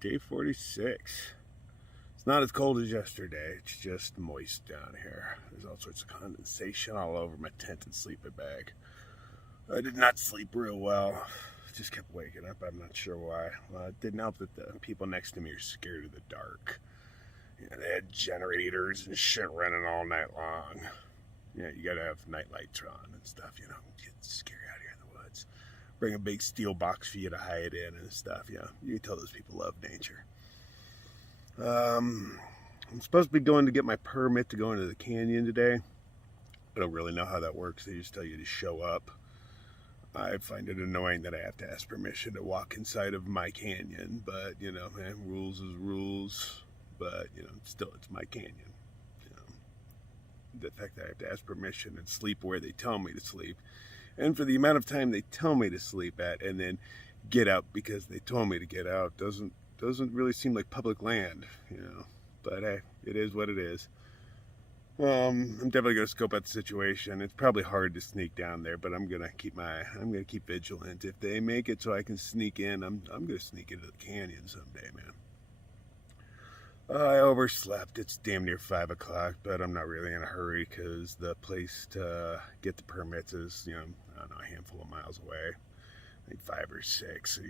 Day 46. It's not as cold as yesterday. It's just moist down here. There's all sorts of condensation all over my tent and sleeping bag. I did not sleep real well. Just kept waking up. I'm not sure why. Well, it didn't help that the people next to me are scared of the dark. They had generators and shit running all night long. You gotta have night lights on and stuff, It's scary out here in the woods. Bring a big steel box for you to hide in and stuff, You can tell those people love nature. I'm supposed to be going to get my permit to go into the canyon today. I don't really know how that works. They just tell you to show up. I find it annoying that I have to ask permission to walk inside of my canyon, but, rules is rules. But, still, it's my canyon. The fact that I have to ask permission and sleep where they tell me to sleep, and for the amount of time they tell me to sleep at, and then get out because they told me to get out, doesn't really seem like public land, But hey, it is what it is. I'm definitely gonna scope out the situation. It's probably hard to sneak down there, but I'm gonna keep vigilant. If they make it so I can sneak in, I'm gonna sneak into the canyon someday, man. I overslept. It's damn near 5 o'clock, but I'm not really in a hurry because the place to get the permits is, I don't know, a handful of miles away. I think 5 or 6,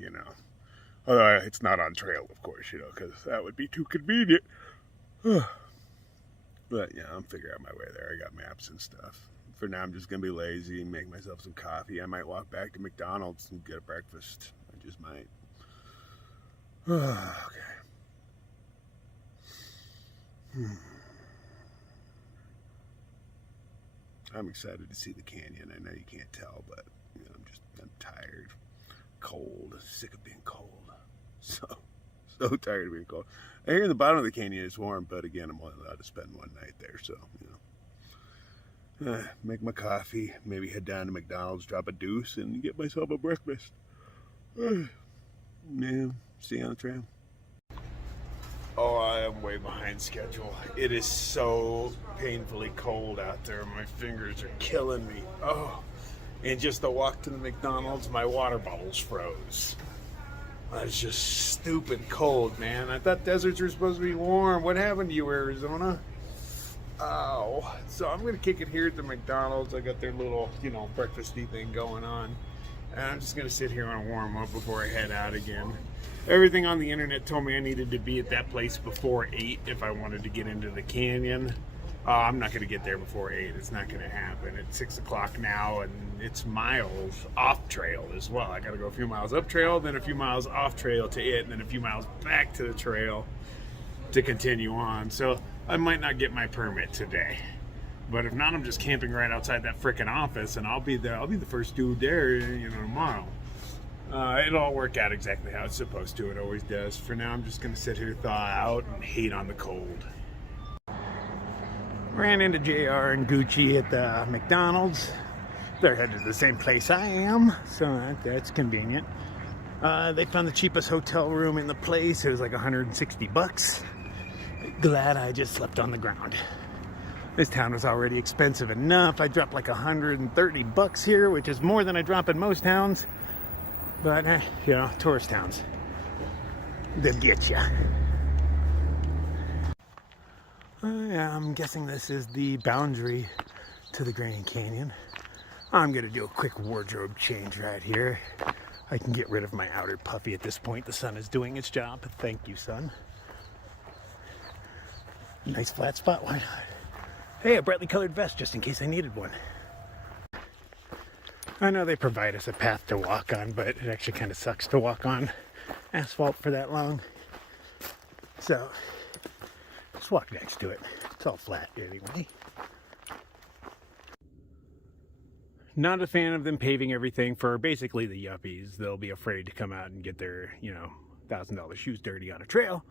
Although it's not on trail, of course, because that would be too convenient. But, I'm figuring out my way there. I got maps and stuff. For now, I'm just going to be lazy and make myself some coffee. I might walk back to McDonald's and get a breakfast. I just might. Okay. I'm excited to see the canyon. I know you can't tell, but I'm tired, cold, sick of being cold. So tired of being cold. I hear the bottom of the canyon is warm, but again, I'm only allowed to spend one night there. So make my coffee, maybe head down to McDonald's, drop a deuce, and get myself a breakfast. See you on the trail. Oh, I am way behind schedule. It is so painfully cold out there. My fingers are killing me. Oh, and just the walk to the McDonald's, my water bottles froze. It's just stupid cold, man. I thought deserts were supposed to be warm. What happened to you, Arizona? Oh, so I'm going to kick it here at the McDonald's. I got their little, breakfasty thing going on. And I'm just going to sit here and warm up before I head out again. Everything on the internet told me I needed to be at that place before 8 if I wanted to get into the canyon. I'm not going to get there before 8. It's not going to happen. It's 6 o'clock now, and it's miles off trail as well. I got to go a few miles up trail, then a few miles off trail to it, and then a few miles back to the trail to continue on. So I might not get my permit today. But if not, I'm just camping right outside that frickin' office, and I'll be there. I'll be the first dude there, tomorrow. It'll all work out exactly how it's supposed to. It always does. For now, I'm just going to sit here, thaw out, and hate on the cold. Ran into JR and Gucci at the McDonald's. They're headed to the same place I am, so that's convenient. They found the cheapest hotel room in the place. It was like $160. Glad I just slept on the ground. This town was already expensive enough. I dropped like $130 here, which is more than I drop in most towns. But, tourist towns, they'll get you. I'm guessing this is the boundary to the Grand Canyon. I'm going to do a quick wardrobe change right here. I can get rid of my outer puffy at this point. The sun is doing its job. Thank you, sun. Nice flat spot, why not? Hey, a brightly colored vest just in case I needed one. I know they provide us a path to walk on, but it actually kind of sucks to walk on asphalt for that long. So, just walk next to it. It's all flat anyway. Not a fan of them paving everything for basically the yuppies. They'll be afraid to come out and get their, $1,000 shoes dirty on a trail.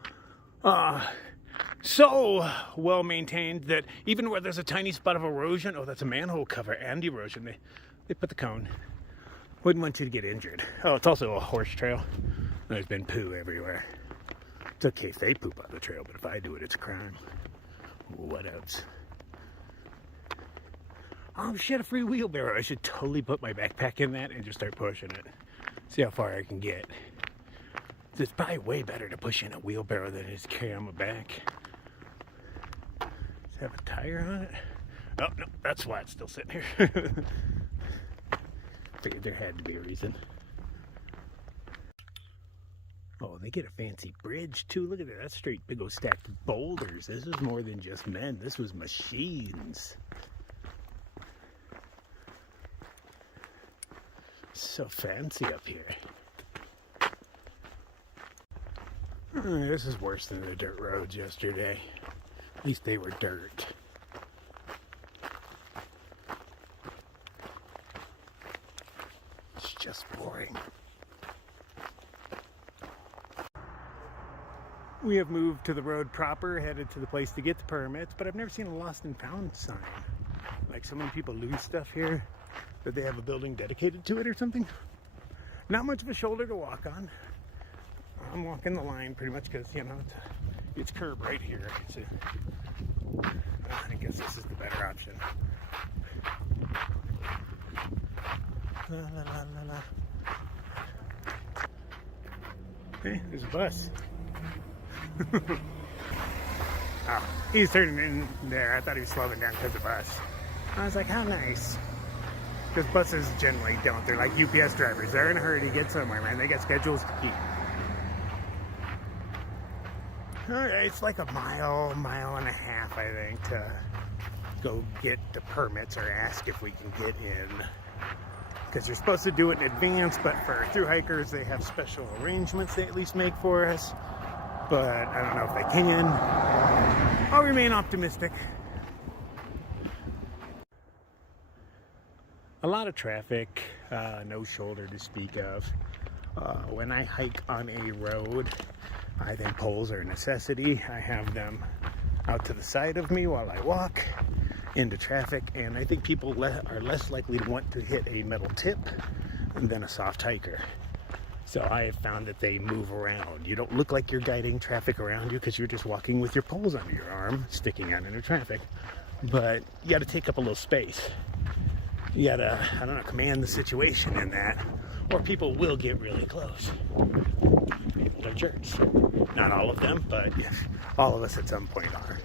So well maintained that even where there's a tiny spot of erosion, that's a manhole cover and erosion, they put the cone. Wouldn't want you to get injured. Oh, it's also a horse trail. There's been poo everywhere. It's okay if they poop on the trail, but if I do it, it's a crime. What else? Oh shit, a free wheelbarrow. I should totally put my backpack in that and just start pushing it. See how far I can get. It's probably way better to push in a wheelbarrow than it is to carry on my back. Does it have a tire on it? Oh, no, that's why it's still sitting here. Figured there had to be a reason. Oh, they get a fancy bridge too. Look at that. That's straight big old stacked boulders. This is more than just men. This was machines. So fancy up here. This is worse than the dirt roads yesterday. At least they were dirt. It's just boring. We have moved to the road proper, headed to the place to get the permits, but I've never seen a lost and found sign. Like, so many people lose stuff here that they have a building dedicated to it or something. Not much of a shoulder to walk on. I'm walking the line pretty much because, you know, it's curb right here. So I guess this is the better option. La, la, la, la, la. Hey, there's a bus. Oh, he's turning in there. I thought he was slowing down because of bus. I was like, how nice. Because buses generally don't. They're like UPS drivers. They're in a hurry to get somewhere, man. They got schedules to keep. Alright, it's like a mile and a half, I think, to go get the permits or ask if we can get in. Because you're supposed to do it in advance, but for thru hikers, they have special arrangements they at least make for us. But I don't know if they can. I'll remain optimistic. A lot of traffic, no shoulder to speak of. When I hike on a road, I think poles are a necessity. I have them out to the side of me while I walk into traffic, and I think people are less likely to want to hit a metal tip than a soft hiker. So I have found that they move around. You don't look like you're guiding traffic around you because you're just walking with your poles under your arm, sticking out into traffic. But you got to take up a little space. You got to, I don't know, command the situation in that, or people will get really close. People are jerks. Not all of them, but all of us at some point are.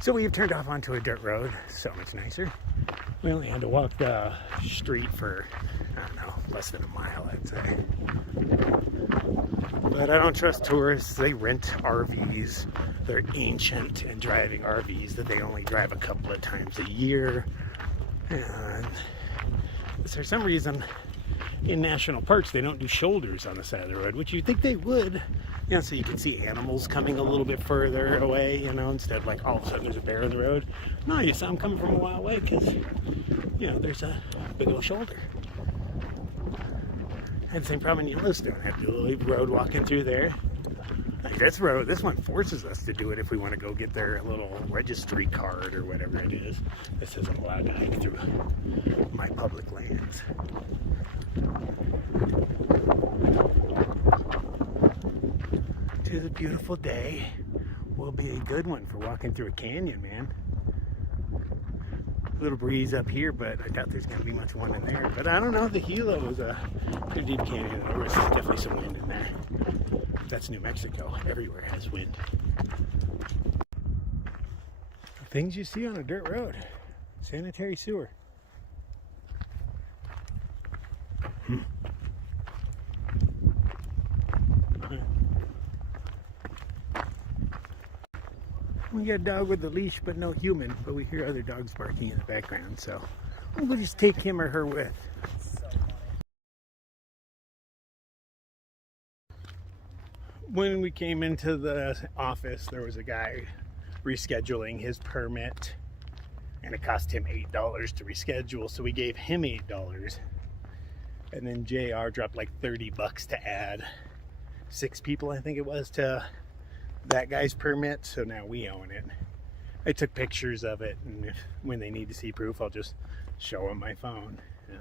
So we've turned off onto a dirt road. So much nicer. We only had to walk the street for, I don't know, less than a mile, I'd say. But I don't trust tourists. They rent RVs. They're ancient and driving RVs that they only drive a couple of times a year. And for some reason, in national parks, they don't do shoulders on the side of the road, which you'd think they would. You know, so you can see animals coming a little bit further away, you know, instead of like all of a sudden there's a bear on the road. No, you saw them coming from a while away because, you know, there's a big old shoulder. I had the same problem in Yellowstone. I have to do a little road walking through there. Like this road, this one forces us to do it if we want to go get their little registry card or whatever it is. This says I'm allowed to hike through my public lands. Tis a beautiful day. Will be a good one for walking through a canyon, man. A little breeze up here, but I doubt there's going to be much wind in there. But I don't know, the Gila is a pretty deep canyon. There was definitely some wind in there. That's New Mexico. Everywhere has wind. Things you see on a dirt road. Sanitary sewer. We got a dog with a leash, but no human. But we hear other dogs barking in the background, so we'll just take him or her with. When we came into the office, there was a guy rescheduling his permit, and it cost him $8 to reschedule, so we gave him $8. And then JR dropped like $30 to add 6 people, I think it was, to that guy's permit, so now we own it. I took pictures of it, and when they need to see proof, I'll just show them my phone, you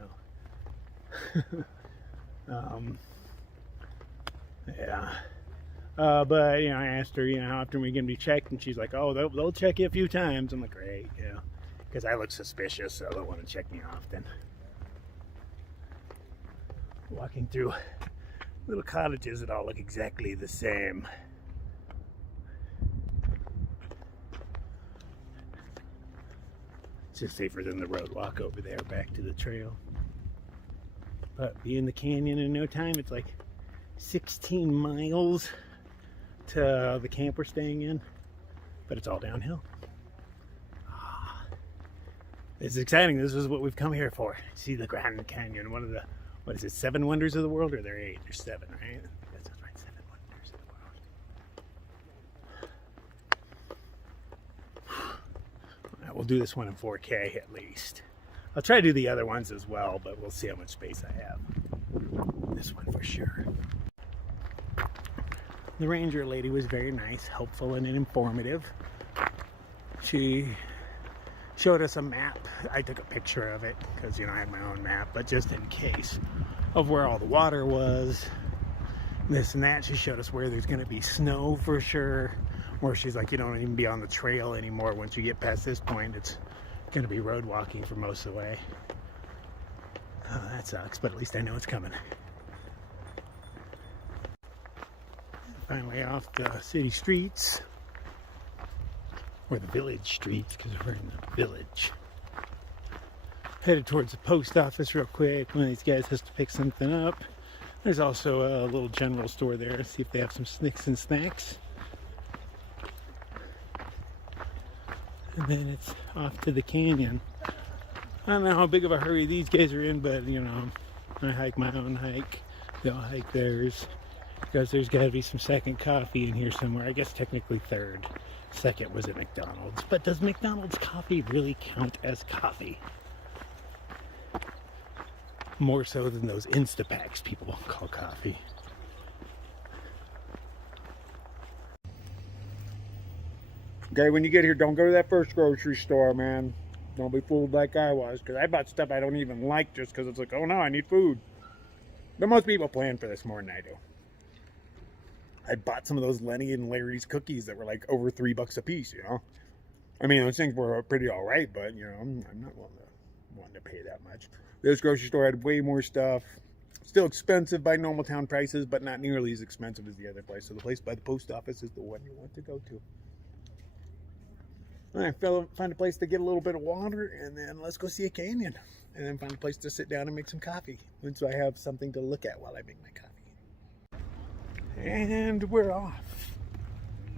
know. Yeah. But, you know, I asked her, you know, how often are we going to be checked? And she's like, oh, they'll check you a few times. I'm like, great, you know, because I look suspicious, so they'll want to check me often. Walking through little cottages that all look exactly the same. It's just safer than the road walk over there back to the trail. But be in the canyon in no time. It's like 16 miles to the camp we're staying in, but it's all downhill. It's exciting. This is what we've come here for. See the Grand Canyon, one of the, what is it, 7 wonders of the world, or there are 8? There's 7, right? That's right, 7 wonders of the world. Right, we'll do this one in 4K at least. I'll try to do the other ones as well, but we'll see how much space I have. This one for sure. The ranger lady was very nice, helpful, and informative. She showed us a map. I took a picture of it because, you know, I had my own map, but just in case, of where all the water was, this and that. She showed us where there's going to be snow for sure, where she's like, you don't even be on the trail anymore. Once you get past this point, it's going to be road walking for most of the way. Oh, that sucks, but at least I know it's coming. Finally off the city streets, or the village streets, because we're in the village. Headed towards the post office real quick. One of these guys has to pick something up. There's also a little general store there. See if they have some snicks and snacks. And then it's off to the canyon. I don't know how big of a hurry these guys are in, but you know, I hike my own hike. They'll hike theirs. Because there's got to be some second coffee in here somewhere. I guess technically third. Second was at McDonald's. But does McDonald's coffee really count as coffee? More so than those Instapacks people call coffee. Okay, when you get here, don't go to that first grocery store, man. Don't be fooled like I was. Because I bought stuff I don't even like just because it's like, oh no, I need food. But most people plan for this more than I do. I bought some of those Lenny and Larry's cookies that were like over $3 a piece, you know. I mean, those things were pretty all right, but you know, I'm not wanting to pay that much. This grocery store had way more stuff. Still expensive by normal town prices, but not nearly as expensive as the other place. So the place by the post office is the one you want to go to. All right, find a place to get a little bit of water, and then let's go see a canyon. And then find a place to sit down and make some coffee. And so I have something to look at while I make my coffee. And we're off.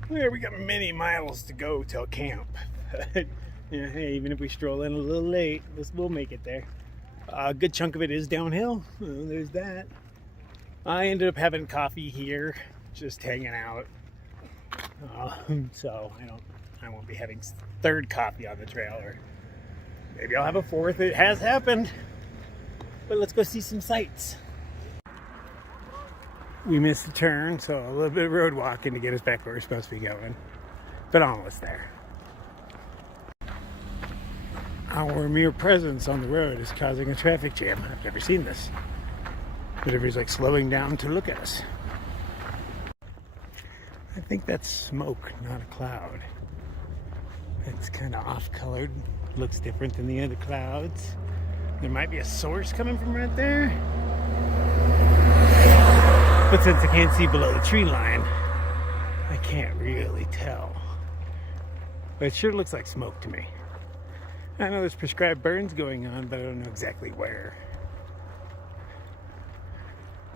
There, we got many miles to go till camp. Yeah, hey, even if we stroll in a little late, we'll make it there. A good chunk of it is downhill. There's that. I ended up having coffee here, just hanging out. So I won't be having third coffee on the trail, or maybe I'll have a fourth. It has happened. But let's go see some sights. We missed the turn, so a little bit of road walking to get us back where we're supposed to be going. But almost there. Our mere presence on the road is causing a traffic jam. I've never seen this. But everybody's like slowing down to look at us. I think that's smoke, not a cloud. It's kind of off-colored. Looks different than the other clouds. There might be a source coming from right there. But since I can't see below the tree line, I can't really tell. But it sure looks like smoke to me. I know there's prescribed burns going on, but I don't know exactly where.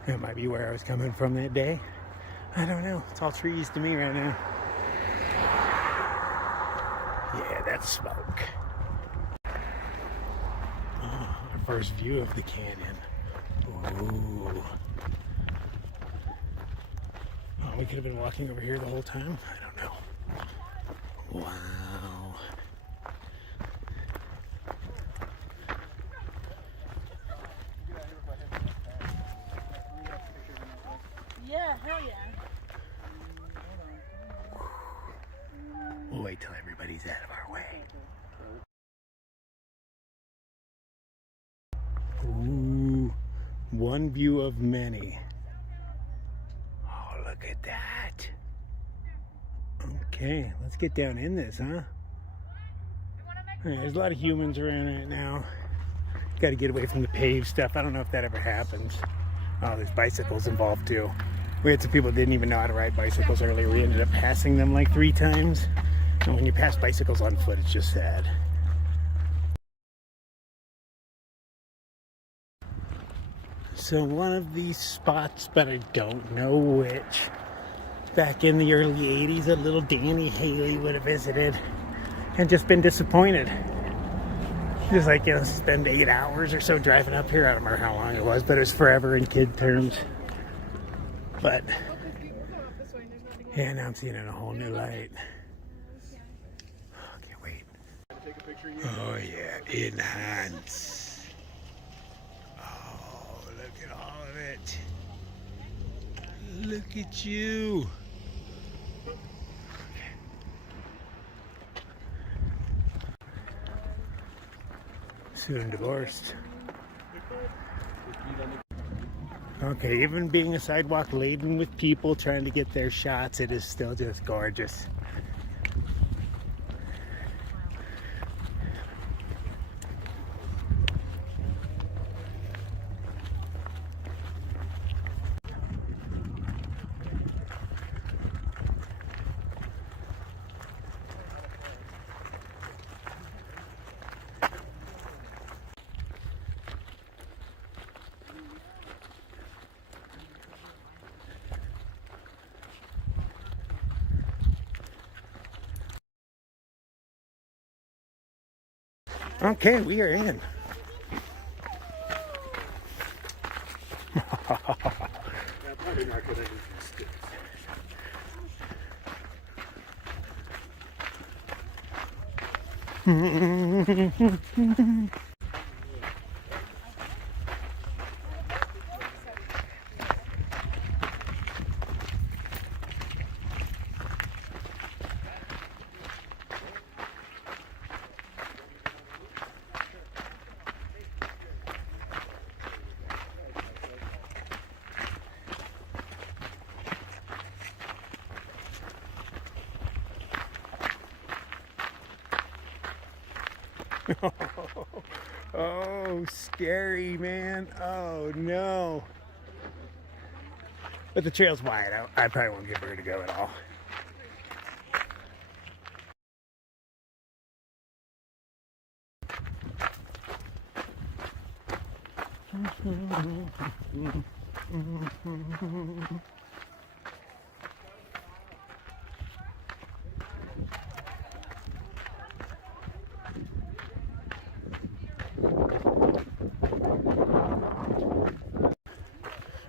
It might be where I was coming from that day. I don't know. It's all trees to me right now. Yeah, that's smoke. Oh, our first view of the canyon. Ooh. Oh, we could have been walking over here the whole time. I don't know. Wow. Yeah, hell yeah. We'll wait till everybody's out of our way. Ooh, one view of many. Oh, look at that. Okay, let's get down in this, huh? All right, there's a lot of humans around right now. Got to get away from the paved stuff. I don't know if that ever happens. Oh, there's bicycles involved too. We had some people that didn't even know how to ride bicycles earlier. We ended up passing them like 3 times. And when you pass bicycles on foot, it's just sad. So one of these spots, but I don't know which, back in the early 80s, a little Danny Haley would have visited and just been disappointed. Just like, you know, spend 8 hours or so driving up here. I don't remember how long it was, but it was forever in kid terms. But yeah, now I'm seeing it in a whole new light. Oh, can't wait. Oh yeah, enhance. Oh, look at all of it. Look at you. Soon divorced. Okay, even being a sidewalk laden with people trying to get their shots, it is still just gorgeous. Okay, we are in. Oh, scary, man. Oh, no. But the trail's wide. I probably won't give her to go at all.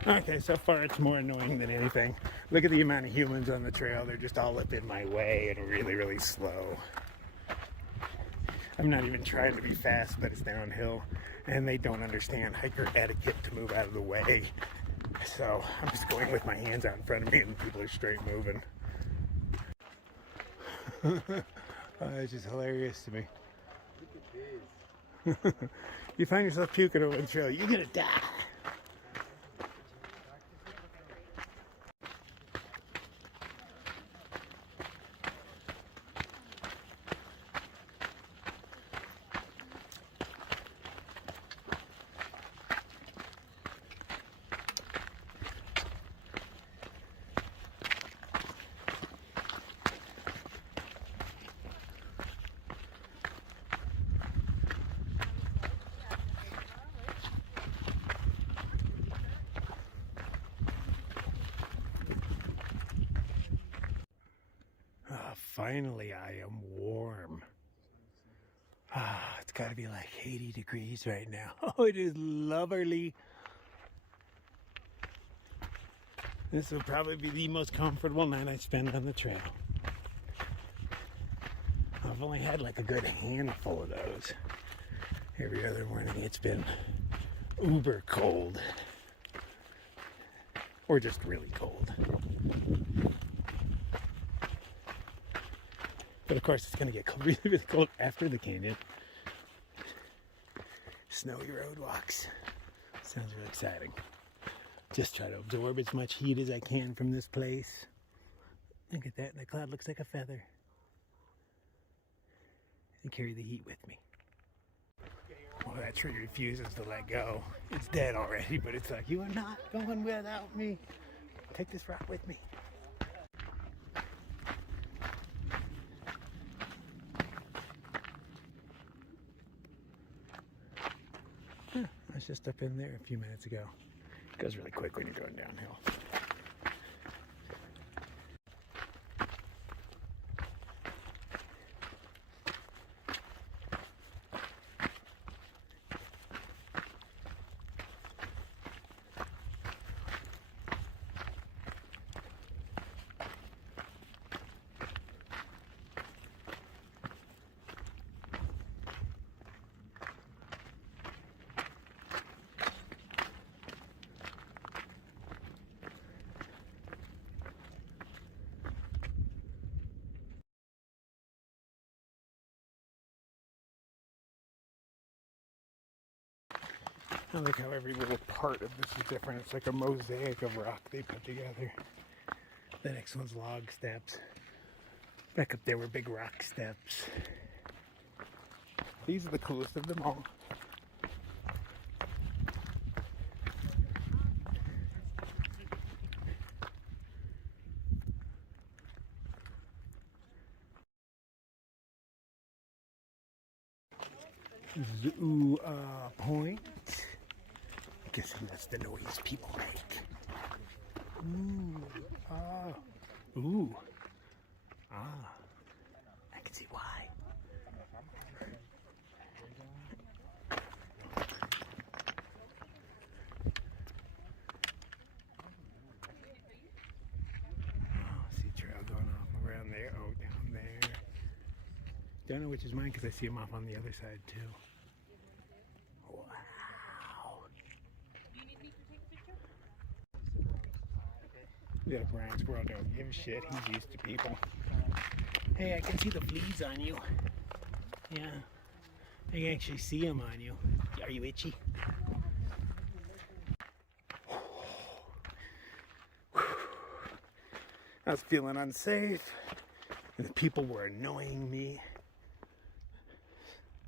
Okay, so far it's more annoying than anything. Look at the amount of humans on the trail. They're just all up in my way and really, really slow. I'm not even trying to be fast, but it's downhill. And they don't understand hiker etiquette to move out of the way. So I'm just going with my hands out in front of me and people are straight moving. Oh, it's just hilarious to me. Look at this. You find yourself puking over the trail, you're gonna die. Finally, I am warm. It's got to be like 80 degrees right now. Oh, it is lovely. This will probably be the most comfortable night I spend on the trail. I've only had like a good handful of those. Every other morning it's been uber cold. Or just really cold. But of course it's going to get really, really cold after the canyon. Snowy road walks. Sounds really exciting. Just try to absorb as much heat as I can from this place. Look at that. The cloud looks like a feather. And carry the heat with me. Well, that tree refuses to let go. It's dead already, but it's like, you are not going without me. Take this rock with me. Huh, I was just up in there a few minutes ago. It goes really quick when you're going downhill. I like how every little part of this is different. It's like a mosaic of rock they put together. The next one's log steps. Back up there were big rock steps. These are the coolest of them all. Zoo Point. I'm guessing that's the noise people make. Ooh, ooh, I can see why. Oh, see trail going off around there. Oh, down there. Don't know which is mine because I see them off on the other side too. Wow. Yeah, Brian Squirrel don't give a shit. He's used to people. Hey, I can see the fleas on you. Yeah. I can actually see them on you. Are you itchy? I was feeling unsafe, and the people were annoying me.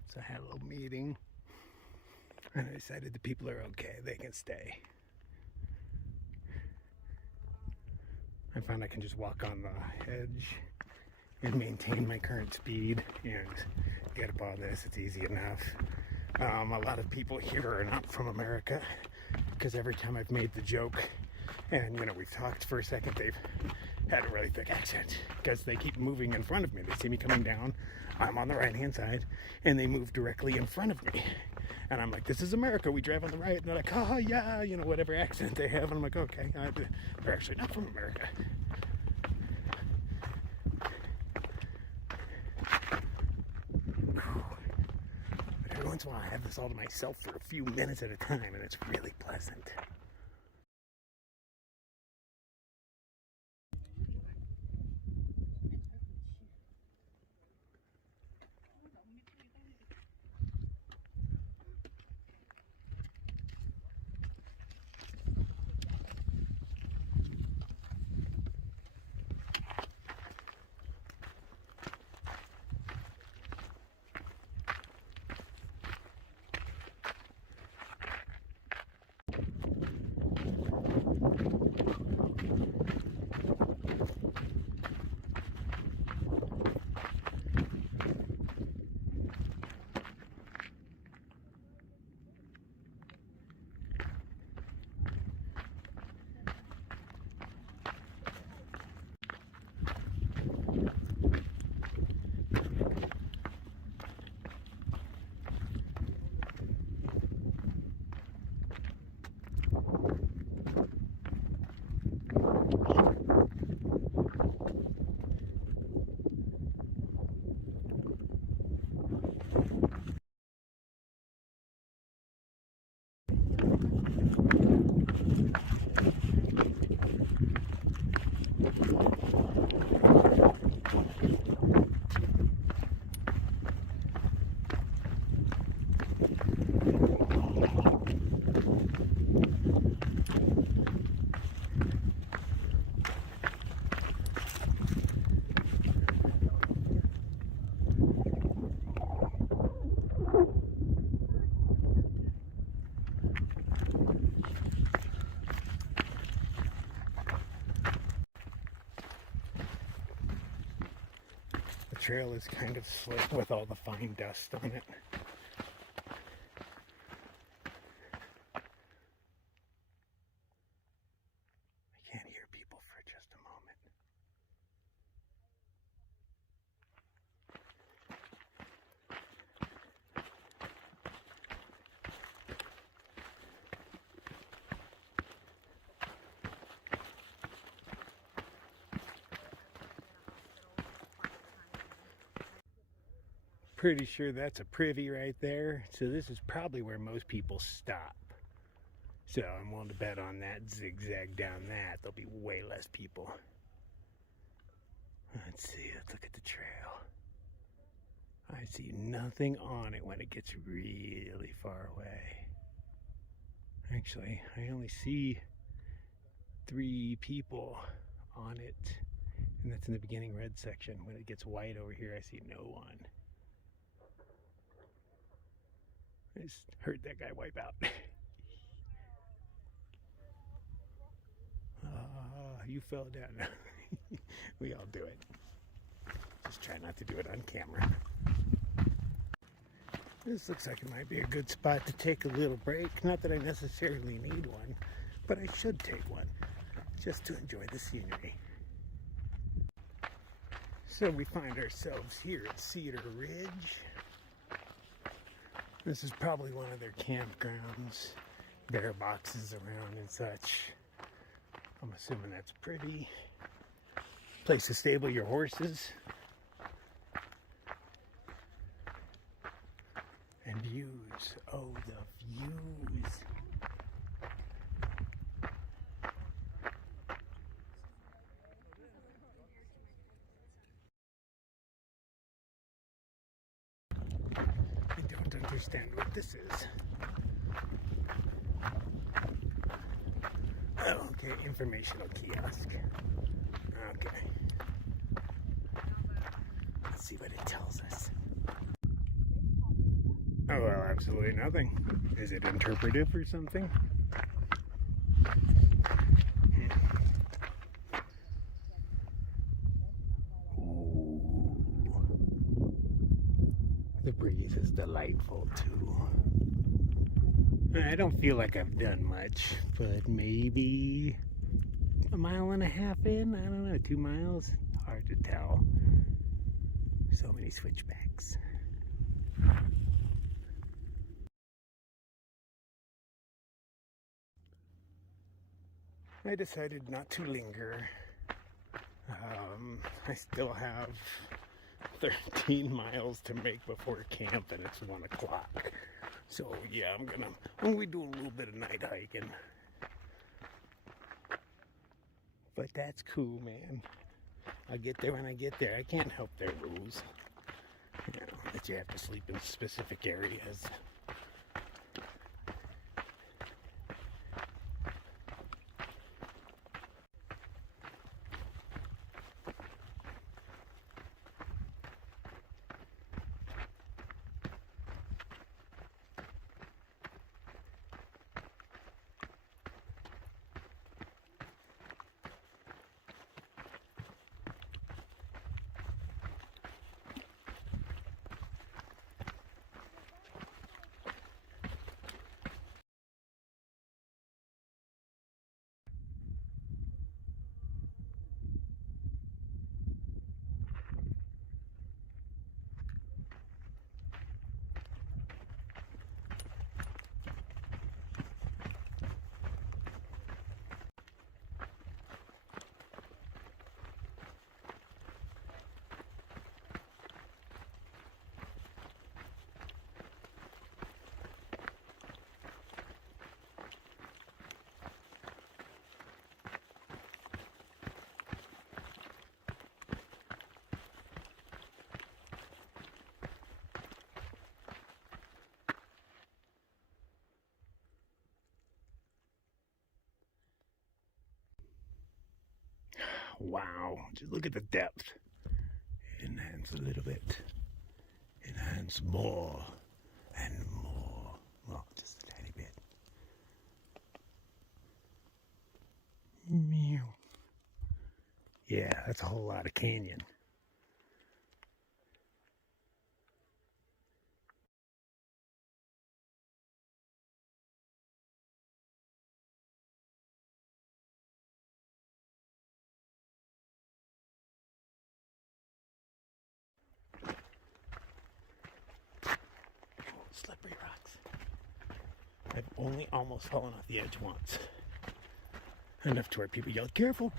So I had a little meeting, and I decided the people are okay. They can stay. I found I can just walk on the edge and maintain my current speed and get up all this. It's easy enough. A lot of people here are not from America because every time I've made the joke and, you know, we've talked for a second, they've had a really thick accent because they keep moving in front of me. They see me coming down. I'm on the right-hand side and they move directly in front of me. And I'm like, this is America. We drive on the right. And they're like, oh, yeah, you know, whatever accent they have. And I'm like, okay, they're actually not from America. But every once in a while, I have this all to myself for a few minutes at a time, and it's really pleasant. trail is kind of slick with all the fine dust on it. I can't hear people for just a moment. Pretty sure that's a privy right there. So this is probably where most people stop. So I'm willing to bet on that zigzag down that. There'll be way less people. Let's see, let's look at the trail. I see nothing on it when it gets really far away. Actually, I only see 3 people on it. And that's in the beginning red section. When it gets white over here, I see no one. I just heard that guy wipe out. You fell down. We all do it. Just try not to do it on camera. This looks like it might be a good spot to take a little break. Not that I necessarily need one, but I should take one just to enjoy the scenery. So we find ourselves here at Cedar Ridge. This is probably one of their campgrounds. Bear boxes around and such. I'm assuming that's pretty. Place to stable your horses. And views. Oh, the views. I don't understand what this is. Oh, okay, informational kiosk. Okay. Let's see what it tells us. Oh, well, absolutely nothing. Is it interpretive or something? Ooh. The breeze is delightful, too. I don't feel like I've done much, but maybe a mile and a half in? I don't know, 2 miles? Hard to tell. So many switchbacks. I decided not to linger. I still have 13 miles to make before camp, and it's 1 o'clock. So yeah, I'm gonna be doing a little bit of night hiking. But that's cool, man. I'll get there when I get there. I can't help their rules. You know, that you have to sleep in specific areas. Wow, just look at the depth. Enhance a little bit. Enhance more and more. Well, just a tiny bit. Meow. Yeah, that's a whole lot of canyon. slippery rocks. I've only almost fallen off the edge once. Enough to where people yelled, "Careful!"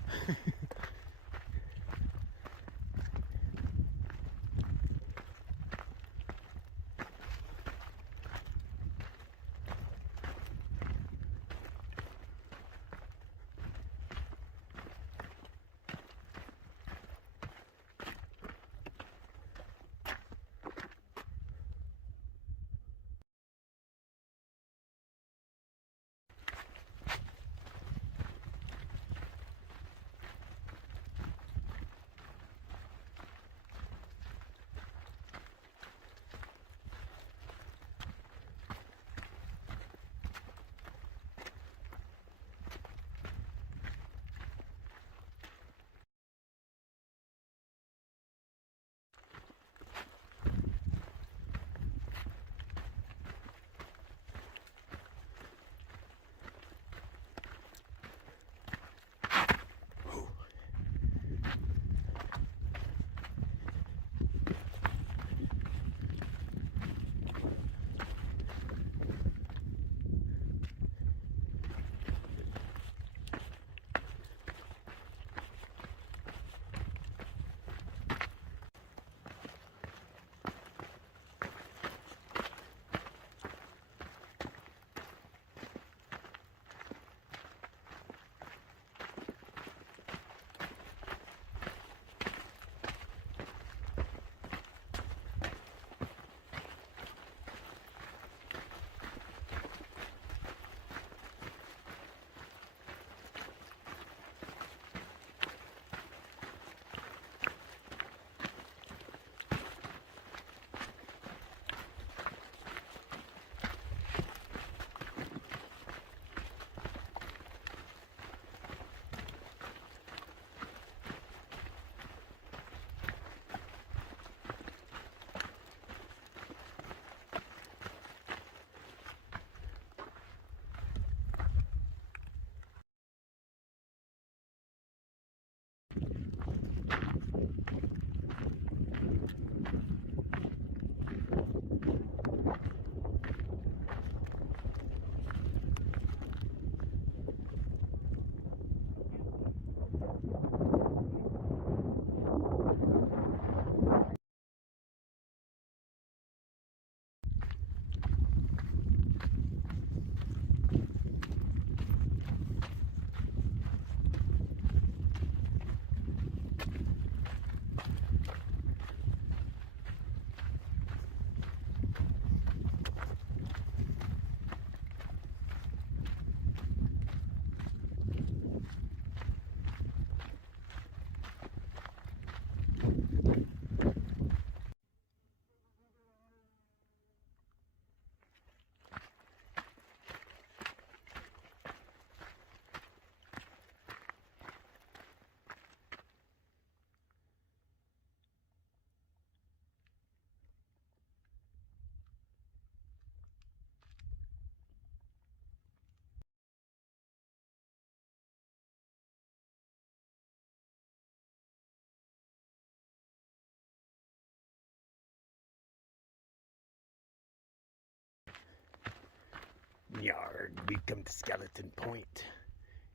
Yard, we come to Skeleton Point.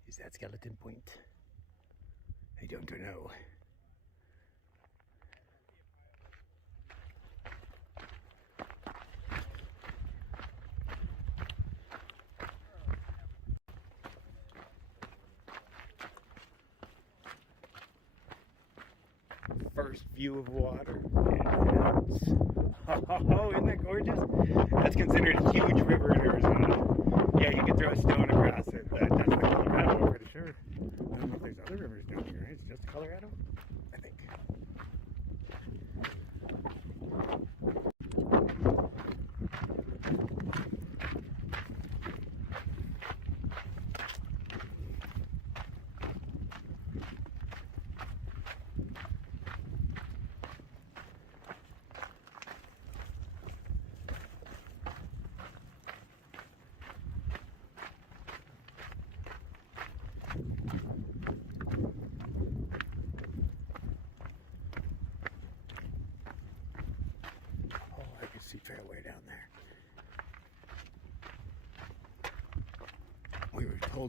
Is that Skeleton Point? I don't know. First view of water. Oh, isn't that gorgeous? That's considered a huge river in Arizona. Yeah, you can throw a stone across it, but that's the Colorado, I'm pretty sure. I don't know if there's other rivers down here, right? It's just Colorado? I think.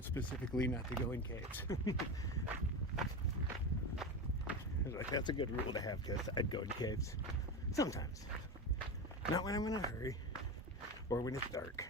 told specifically not to go in caves. I was like, that's a good rule to have, because I'd go in caves. Sometimes. Not when I'm in a hurry or when it's dark.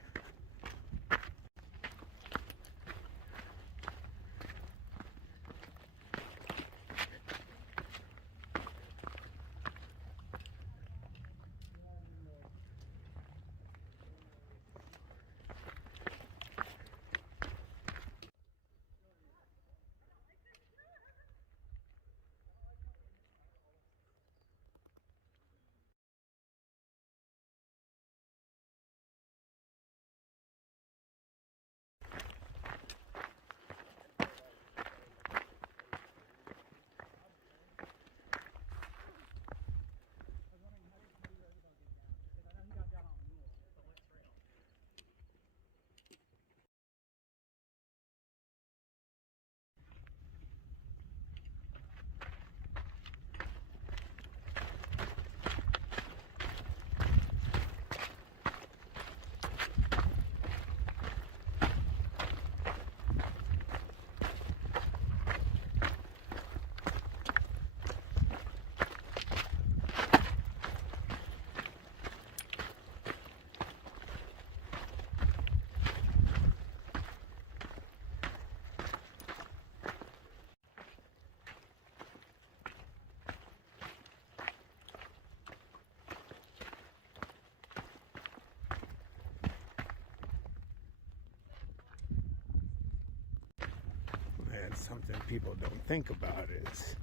And something people don't think about is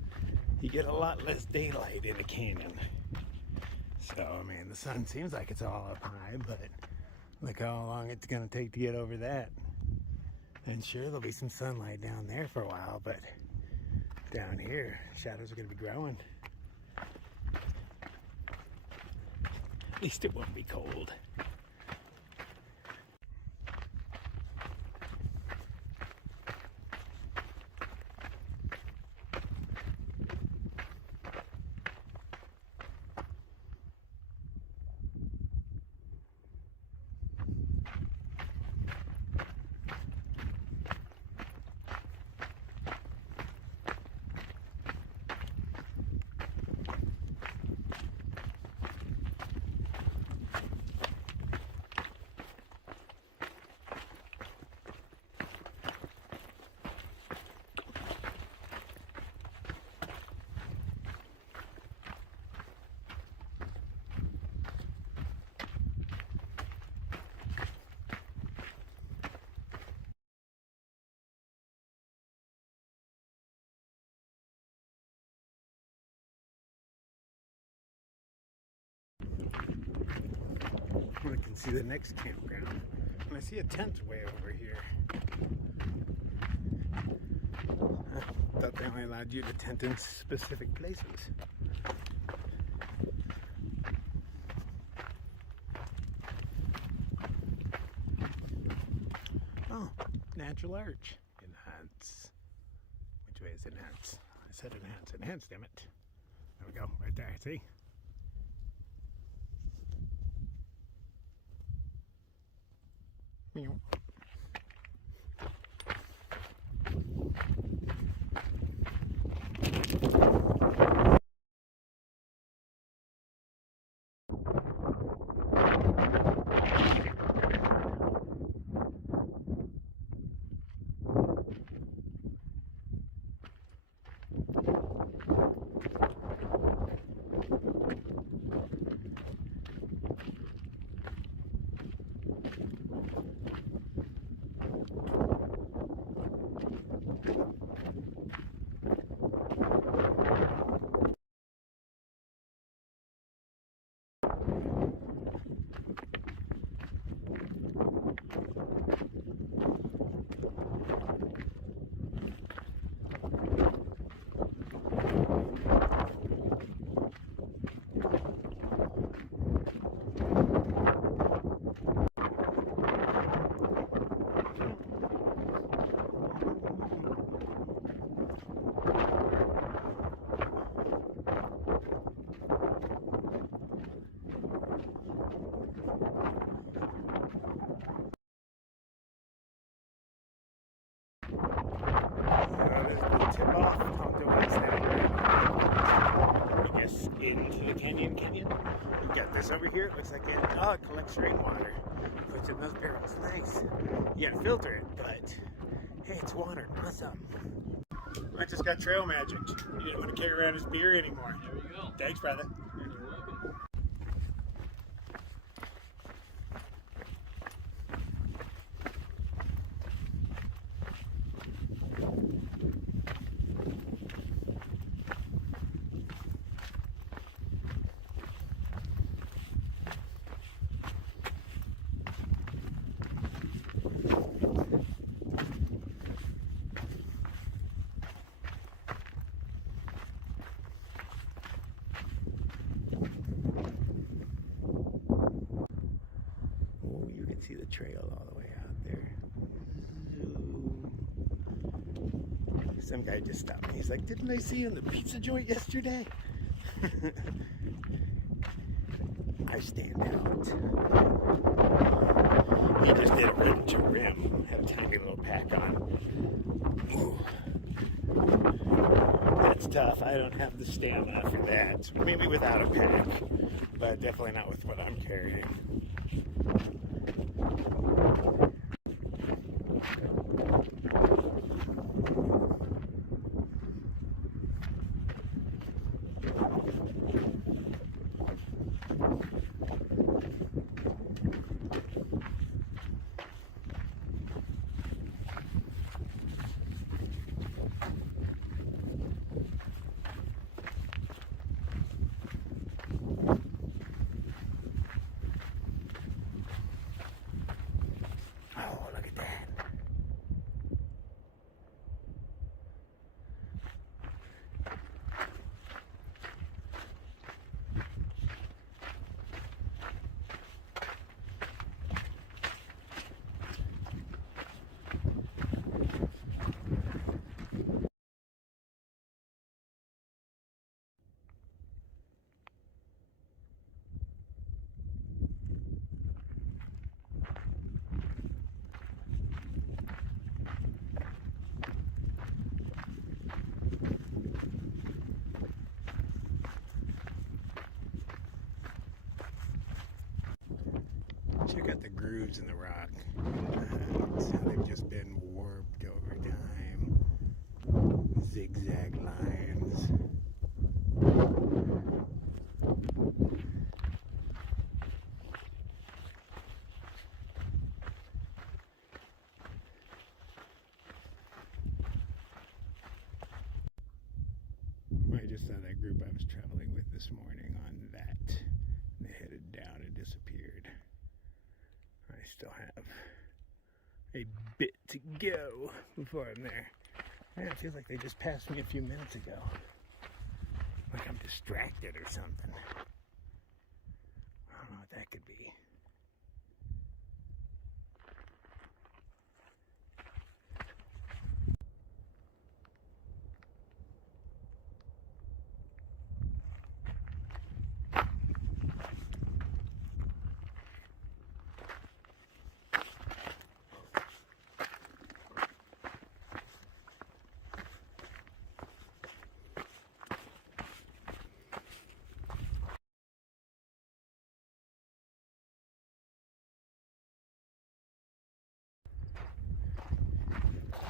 you get a lot less daylight in a canyon. So, I mean, the sun seems like it's all up high, but look how long it's going to take to get over that. And sure, there'll be some sunlight down there for a while, but down here, shadows are going to be growing. At least it won't be cold. I can see the next campground. And I see a tent way over here. I thought they only allowed you to tent in specific places. Oh, natural arch. Enhance. Which way is enhance? I said enhance. Enhance, damn it. There we go. Right there. See? Meow. into the canyon. We've got this over here. It looks like it collects rainwater. Puts it in those barrels. Nice. You gotta filter it, but hey, it's water. Awesome. I just got trail magic. You didn't want to carry around his beer anymore. There we go. Thanks, brother. You're welcome. Oh, you can see the trail all the way out there. Some guy just stopped me. He's like, didn't I see you in the pizza joint yesterday? I stand out. He just did rim to rim. Had a tiny little pack on. Ooh. That's tough. I don't have the stamina for that. Maybe without a pack, but definitely not with what I'm carrying. Oh, look at that. Check out the grooves in the rock. They've just been warped over time. Zigzag lines. I just saw that group I was traveling with this morning on that. They headed down and disappeared. I still have a bit to go before I'm there. Man, it feels like they just passed me a few minutes ago. Like I'm distracted or something. I don't know what that could be.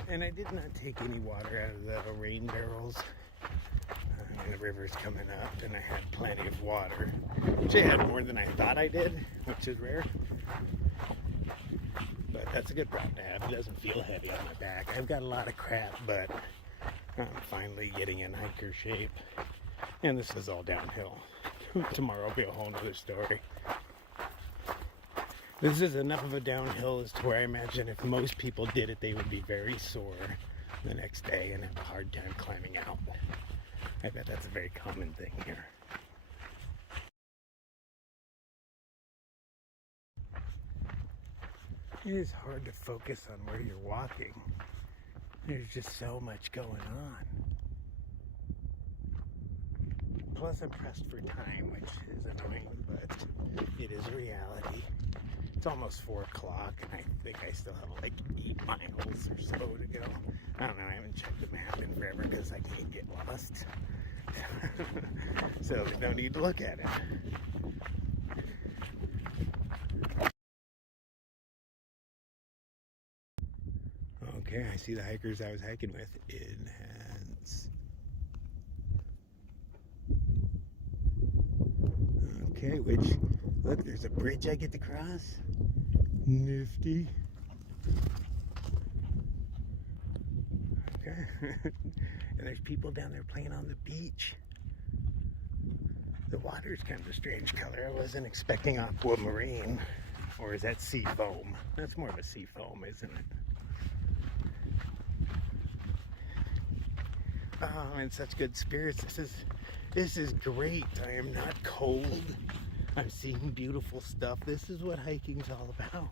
And I did not take any water out of the rain barrels. And the river's coming up, and I had plenty of water. Which I had more than I thought I did, which is rare. But that's a good problem to have. It doesn't feel heavy on my back. I've got a lot of crap, but I'm finally getting in hiker shape. And this is all downhill. Tomorrow will be a whole nother story. This is enough of a downhill as to where I imagine if most people did it, they would be very sore the next day and have a hard time climbing out. I bet that's a very common thing here. It is hard to focus on where you're walking. There's just so much going on. Plus, I'm pressed for time, which is annoying, but it is a reality. It's almost 4 o'clock, and I think I still have like 8 miles or so to go. I don't know, I haven't checked the map in forever because I can't get lost. so there's no need to look at it. Okay, I see the hikers I was hiking with. Enhance. Okay, look, there's a bridge I get to cross. Nifty. Okay. And there's people down there playing on the beach. The water's kind of a strange color. I wasn't expecting aquamarine. Or is that sea foam? That's more of a sea foam, isn't it? Oh, I'm in such good spirits. This is great. I am not cold. I'm seeing beautiful stuff. This is what hiking's all about.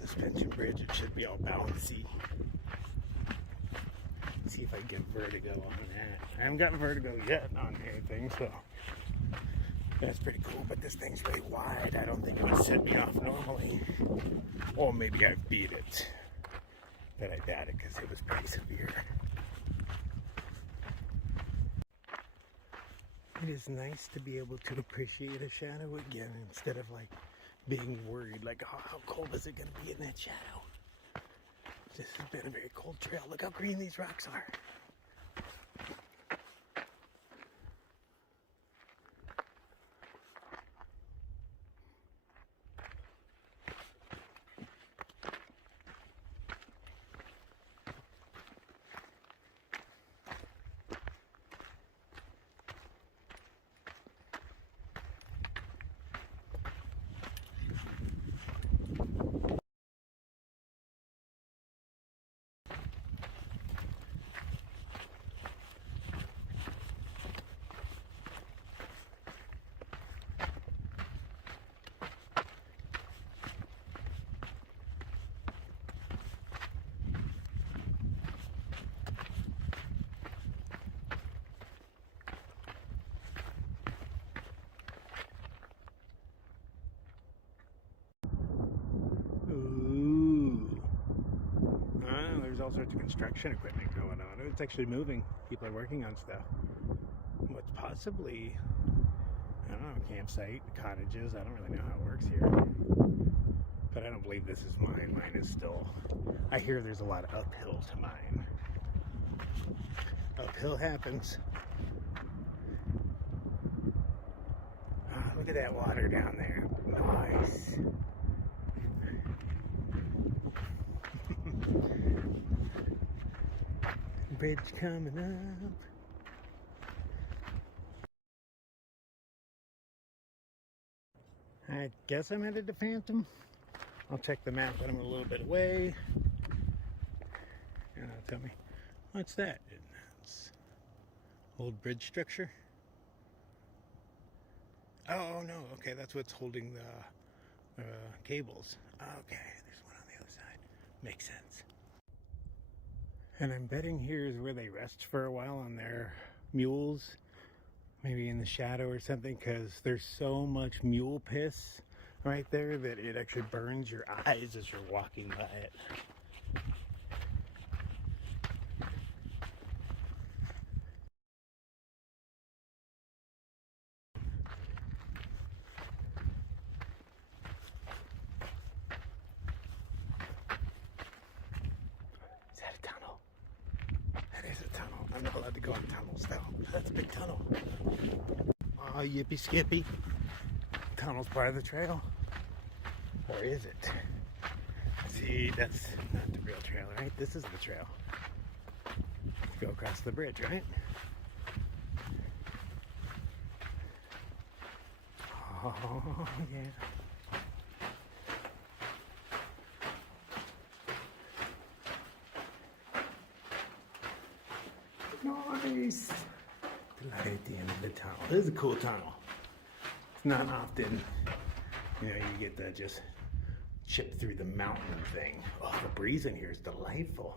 Suspension bridge, it should be all bouncy. Let's see if I can get vertigo on that. I haven't gotten vertigo yet on anything, so that's pretty cool. But this thing's really wide. I don't think it would set me off normally. Or maybe I beat it. But I doubt it because it was pretty severe. It is nice to be able to appreciate a shadow again instead of like being worried, like, oh, how cold is it going to be in that shadow? This has been a very cold trail. Look how green these rocks are. There's all sorts of construction equipment going on. It's actually moving. People are working on stuff. What's possibly, I don't know, a campsite, cottages. I don't really know how it works here. But I don't believe this is mine. Mine is still, I hear there's a lot of uphill to mine. Uphill happens. Look at that water down there. Nice. Bridge coming up. I guess I'm headed to Phantom. I'll check the map when I'm a little bit away. And it'll tell me, what's that? It's old bridge structure. Oh no, okay, that's what's holding the cables. Okay, there's one on the other side. Makes sense. And I'm betting here is where they rest for a while on their mules. Maybe in the shadow or something, because there's so much mule piss right there that it actually burns your eyes as you're walking by it. Is that a tunnel? That is a tunnel. I'm not allowed to go in tunnels though. That's a big tunnel. Oh, yippee skippy. Tunnel's part of the trail. Or is it? Let's see See, that's not the real trail, right? This is the trail. Let's go across the bridge, right? Oh, yeah. Nice. The light at the end of the tunnel. This is a cool tunnel. It's not often, you know, you get to just chip through the mountain thing. Oh, the breeze in here is delightful.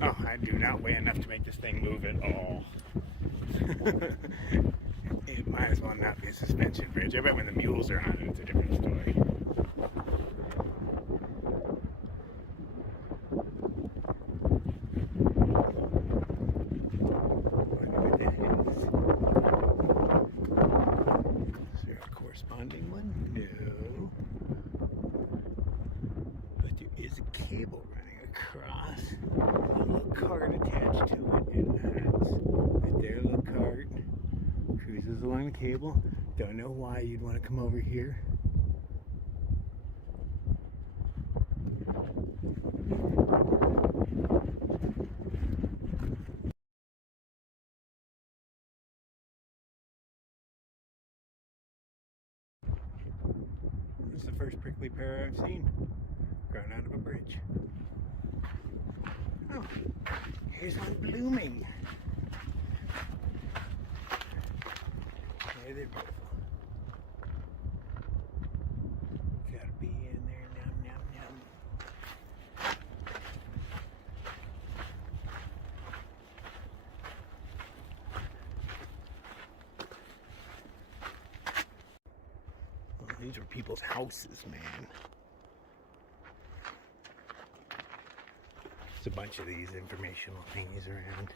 Oh, I do not weigh enough to make this thing move at all. It might as well not be a suspension bridge. I bet when the mules are on it, it's a different story. Is there a corresponding one? No. But there is a cable running across. A little cart attached to it. And that's right there, a little cart. Cruises along the cable. Don't know why you'd want to come over here. This is the first prickly pear I've seen growing out of a bridge. Oh, here's one blooming. Yeah, they're beautiful. Gotta be in there, nom nom nom. Well, these are people's houses, man. There's a bunch of these informational thingies around.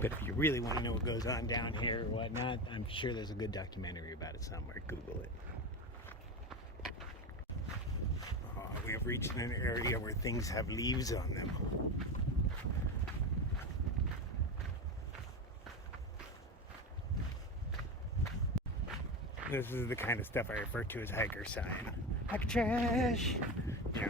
But if you really want to know what goes on down here or whatnot, I'm sure there's a good documentary about it somewhere. Google it. We have reached an area where things have leaves on them. This is the kind of stuff I refer to as hiker sign. Hiker trash! Yeah.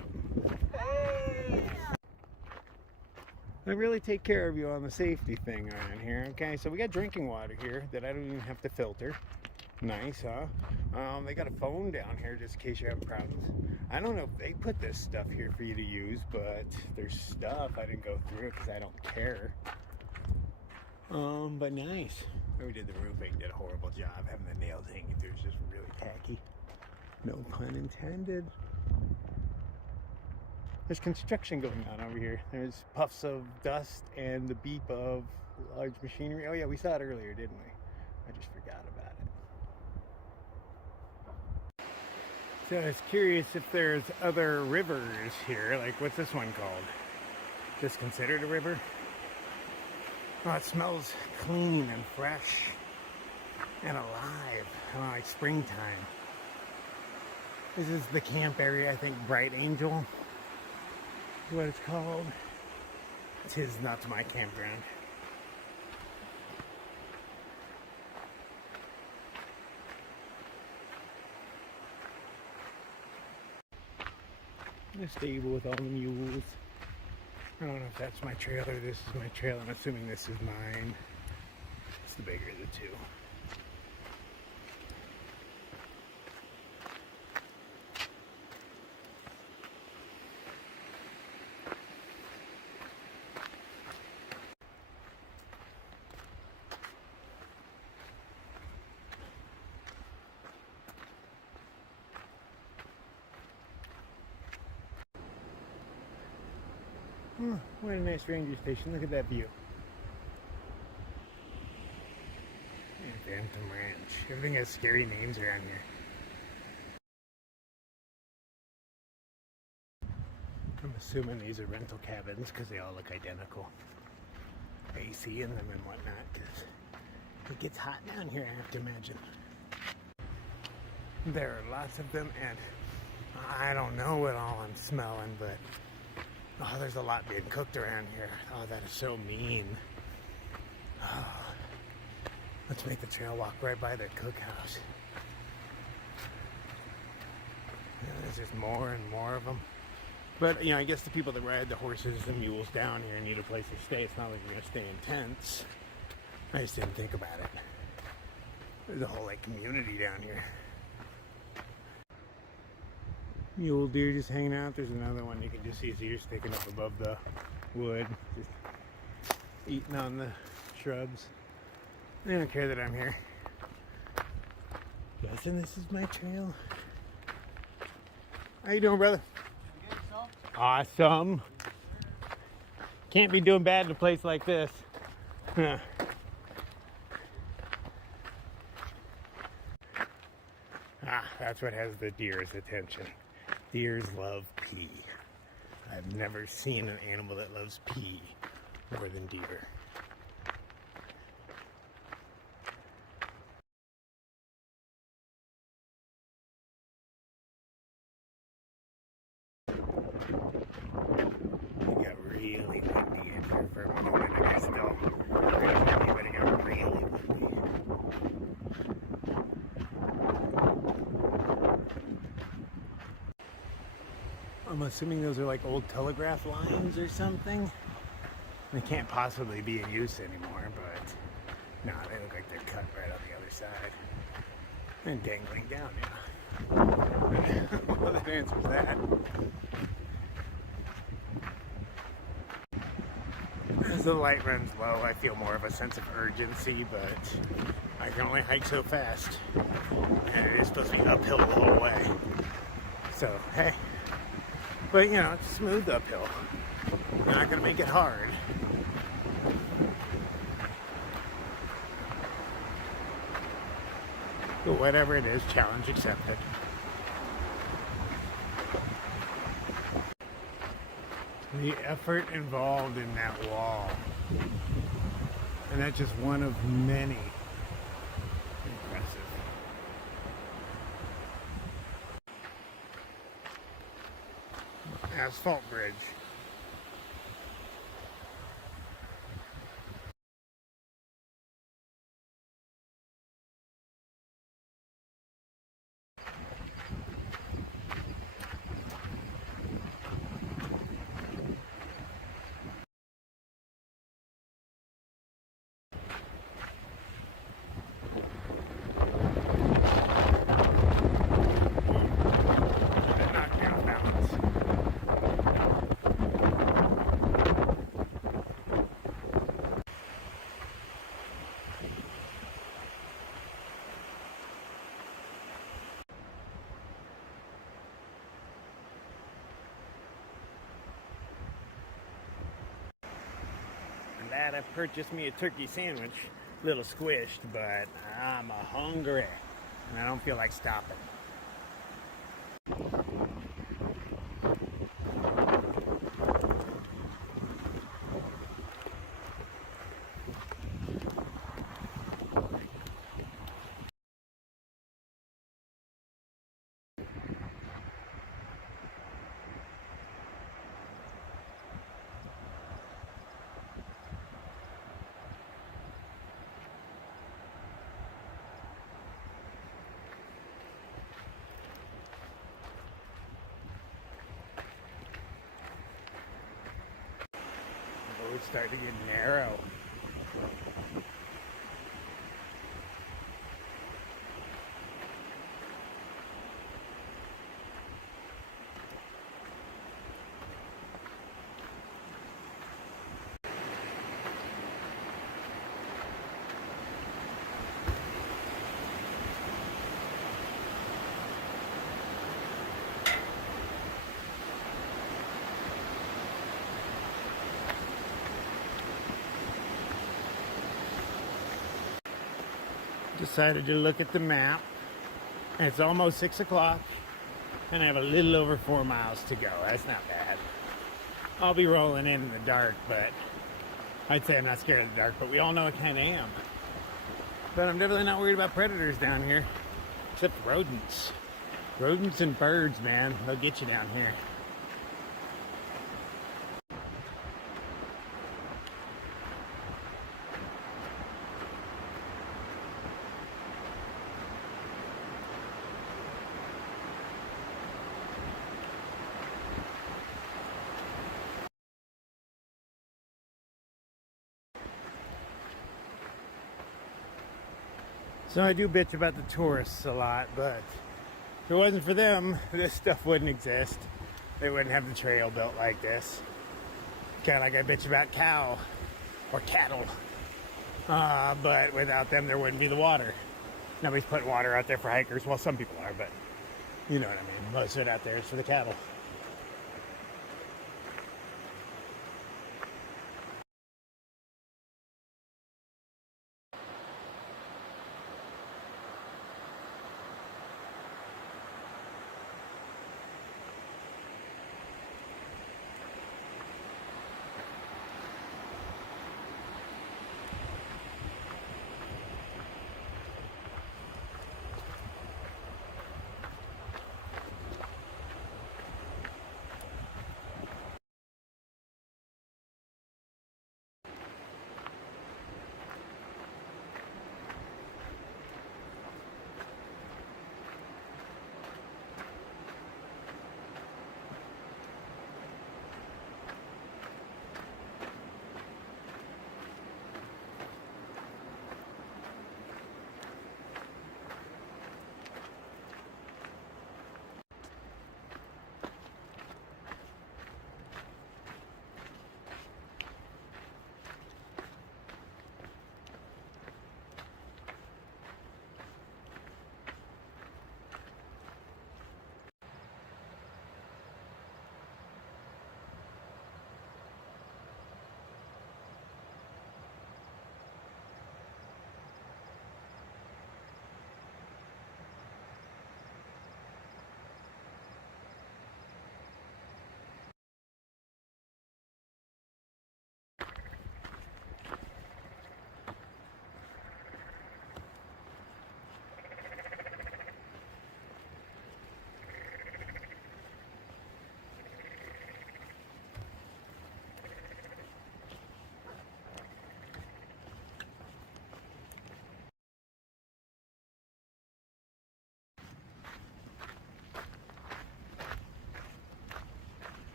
They really take care of you on the safety thing around here. Okay, so we got drinking water here that I don't even have to filter. Nice, huh? They got a phone down here just in case you're having problems. I don't know if they put this stuff here for you to use, but there's stuff. I didn't go through it because I don't care. But nice. Whoever did the roofing did a horrible job having the nails hanging through. It's just really tacky. No pun intended. There's construction going on over here. There's puffs of dust and the beep of large machinery. Oh yeah, we saw it earlier, didn't we? I just forgot about it. So I was curious if there's other rivers here. Like, what's this one called? Is this considered a river? Oh, it smells clean and fresh and alive. Oh, like springtime. This is the camp area, I think, Bright Angel. What it's called. It's his, not my campground. The stable with all the mules. I don't know if that's my trailer. This is my trailer. I'm assuming this is mine. It's the bigger of the two. Oh, what a nice ranger station. Look at that view. And Phantom Ranch. Everything has scary names around here. I'm assuming these are rental cabins because they all look identical. AC in them and whatnot. Because It gets hot down here, I have to imagine. There are lots of them, and I don't know what all I'm smelling, but oh, there's a lot being cooked around here. Oh, that is so mean. Oh, let's make the trail walk right by their cookhouse. Yeah, there's just more and more of them. But, you know, I guess the people that ride the horses and mules down here need a place to stay. It's not like you're going to stay in tents. I just didn't think about it. There's a whole, like, community down here. Mule deer just hanging out. There's another one. You can just see his ears sticking up above the wood. Just eating on the shrubs. They don't care that I'm here. Guessing this is my trail. How you doing, brother? Good, yourself? Awesome. Can't be doing bad in a place like this. That's what has the deer's attention. Deers love pee. I've never seen an animal that loves pee more than deer. It got really windy in here for a moment. It got still pretty windy, but it got really windy. I'm assuming those are like old telegraph lines or something. They can't possibly be in use anymore, but no, they look like they're cut right on the other side and dangling down, yeah. Well, that answers that. As the light runs low, I feel more of a sense of urgency, but I can only hike so fast, and it is supposed to be uphill the whole way. So, hey. But, you know, it's smooth uphill. You're not going to make it hard. But whatever it is, challenge accepted. The effort involved in that wall. And that's just one of many. Impressive. Asphalt bridge. I purchased me a turkey sandwich, a little squished, but I'm hungry and I don't feel like stopping. Oh, it's starting to get narrow. Decided to look at the map. And it's almost 6 o'clock and I have a little over 4 miles to go. That's not bad. I'll be rolling in the dark, but I'd say I'm not scared of the dark, but we all know I kind of am. But I'm definitely not worried about predators down here. Except rodents. Rodents and birds, man. They'll get you down here. So I do bitch about the tourists a lot, but if it wasn't for them, this stuff wouldn't exist. They wouldn't have the trail built like this. Kind of like I bitch about cow or cattle. But without them, there wouldn't be the water. Nobody's putting water out there for hikers. Well, some people are, but you know what I mean. Most of it out there is for the cattle.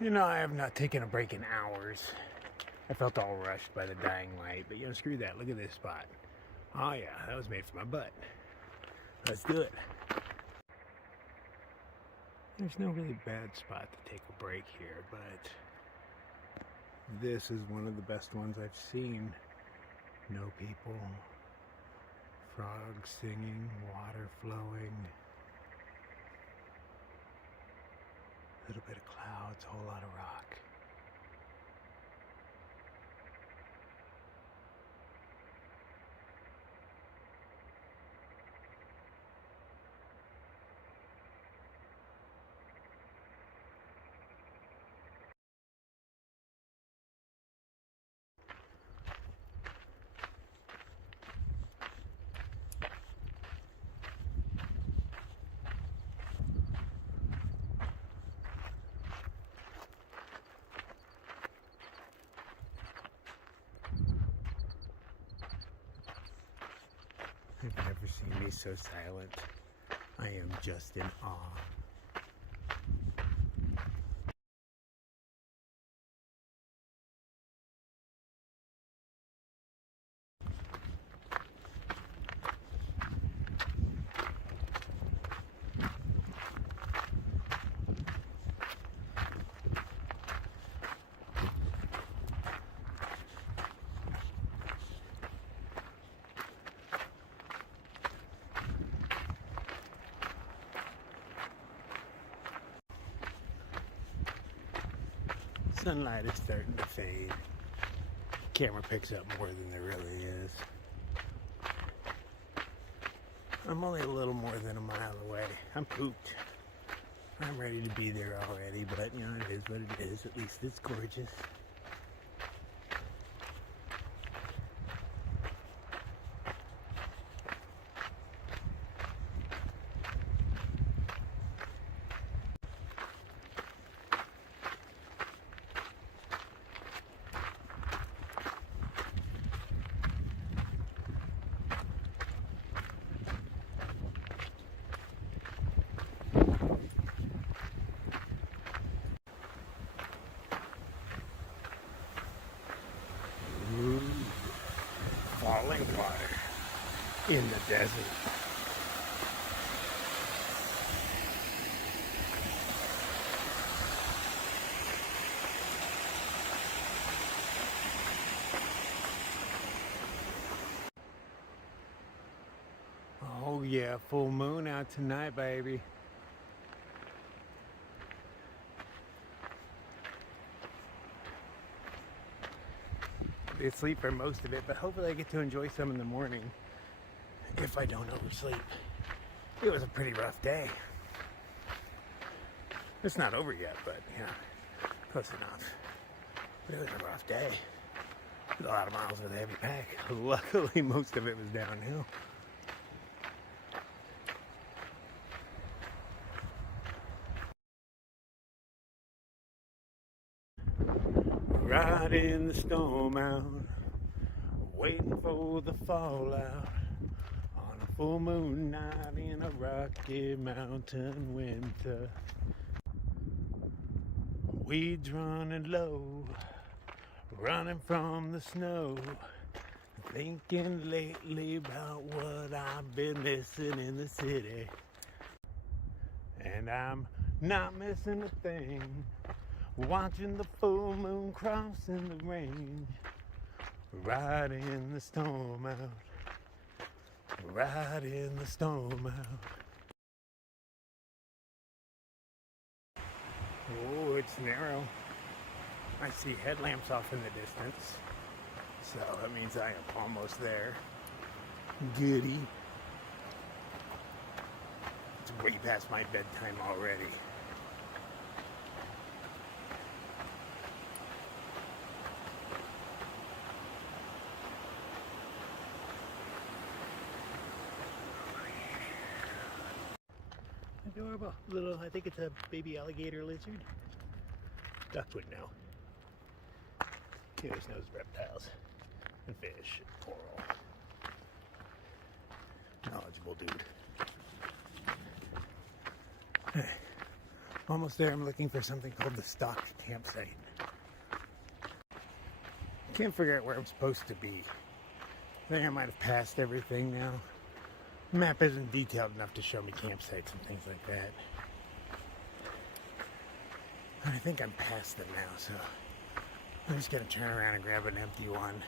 You know, I have not taken a break in hours. I felt all rushed by the dying light, but you know, screw that. Look at this spot. Oh yeah, that was made for my butt. Let's do it. There's no really bad spot to take a break here, but this is one of the best ones I've seen. No people, frogs singing, water flowing, a little bit of clouds, a whole lot of rock. I've never seen me so silent. I am just in awe. Sunlight is starting to fade. Camera picks up more than there really is. I'm only a little more than a mile away. I'm pooped. I'm ready to be there already, but you know, it is what it is. At least it's gorgeous. Falling water in the desert. Oh yeah, full moon out tonight, baby. Be asleep for most of it, but hopefully I get to enjoy some in the morning if I don't oversleep. It was a pretty rough day. It's not over yet, but yeah, close enough. But it was a rough day. A lot of miles with a heavy pack. Luckily, most of it was downhill. Riding the storm out, waiting for the fallout, on a full moon night in a Rocky Mountain winter. Weeds running low, running from the snow, thinking lately about what I've been missing in the city. And I'm not missing a thing. Watching the full moon crossing the range, riding the storm out, riding the storm out. Oh, it's narrow. I see headlamps off in the distance, so that means I am almost there. Goody. It's way past my bedtime already. Adorable little, I think it's a baby alligator lizard. Duck would know. He always knows reptiles and fish and coral. Knowledgeable dude. Hey, almost there. I'm looking for something called the stocked campsite. Can't figure out where I'm supposed to be. think I might have passed everything now. The map isn't detailed enough to show me campsites and things like that. I think I'm past them now, so I'm just gonna turn around and grab an empty one.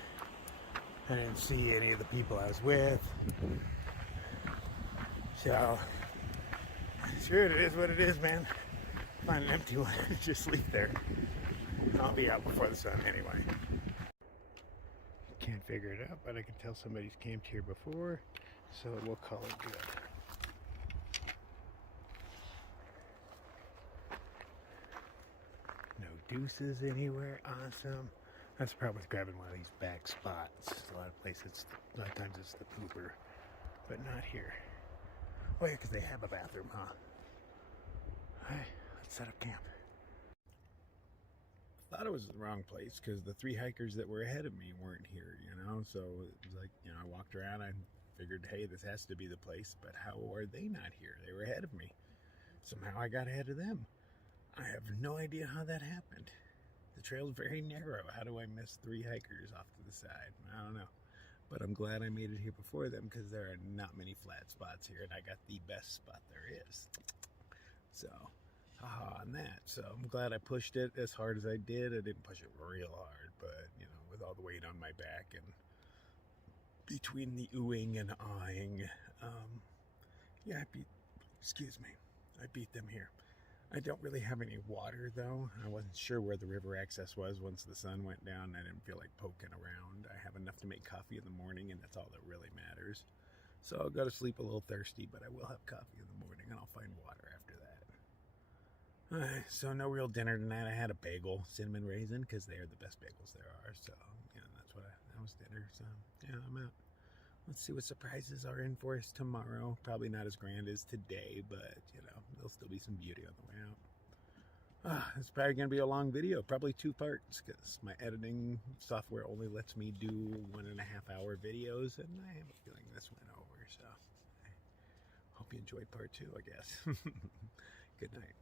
I didn't see any of the people I was with. So, sure, it is what it is, man. Find an empty one and just leave there. I'll be out before the sun anyway. Can't figure it out, but I can tell somebody's camped here before, so we'll call it good. No deuces anywhere. Awesome. That's the problem with grabbing one of these back spots. A lot of places, a lot of times it's the pooper, but not here. Oh yeah, because they have a bathroom, huh? Alright, let's set up camp. I thought it was the wrong place because the 3 hikers that were ahead of me weren't here, you know? So it was like, you know, I walked around, I figured, hey, this has to be the place, but how are they not here? They were ahead of me. Somehow I got ahead of them. I have no idea how that happened. The trail's very narrow. How do I miss 3 hikers off to the side? I don't know. But I'm glad I made it here before them because there are not many flat spots here, and I got the best spot there is. So, haha on that. So I'm glad I pushed it as hard as I did. I didn't push it real hard, but, you know, with all the weight on my back and between the oohing and ahhing, yeah, I beat them here. I don't really have any water, though. I wasn't sure where the river access was once the sun went down. I didn't feel like poking around. I have enough to make coffee in the morning, and that's all that really matters. So I'll go to sleep a little thirsty, but I will have coffee in the morning, and I'll find water after that. So no real dinner tonight. I had a bagel, cinnamon raisin, because they are the best bagels there are. So, yeah, that was dinner. So, yeah, I'm out. Let's see what surprises are in for us tomorrow. Probably not as grand as today, but, you know, there'll still be some beauty on the way out. It's probably going to be a long video, probably 2 parts, because my editing software only lets me do 1.5-hour videos, and I have a feeling this went over, so I hope you enjoyed part 2, I guess. Good night.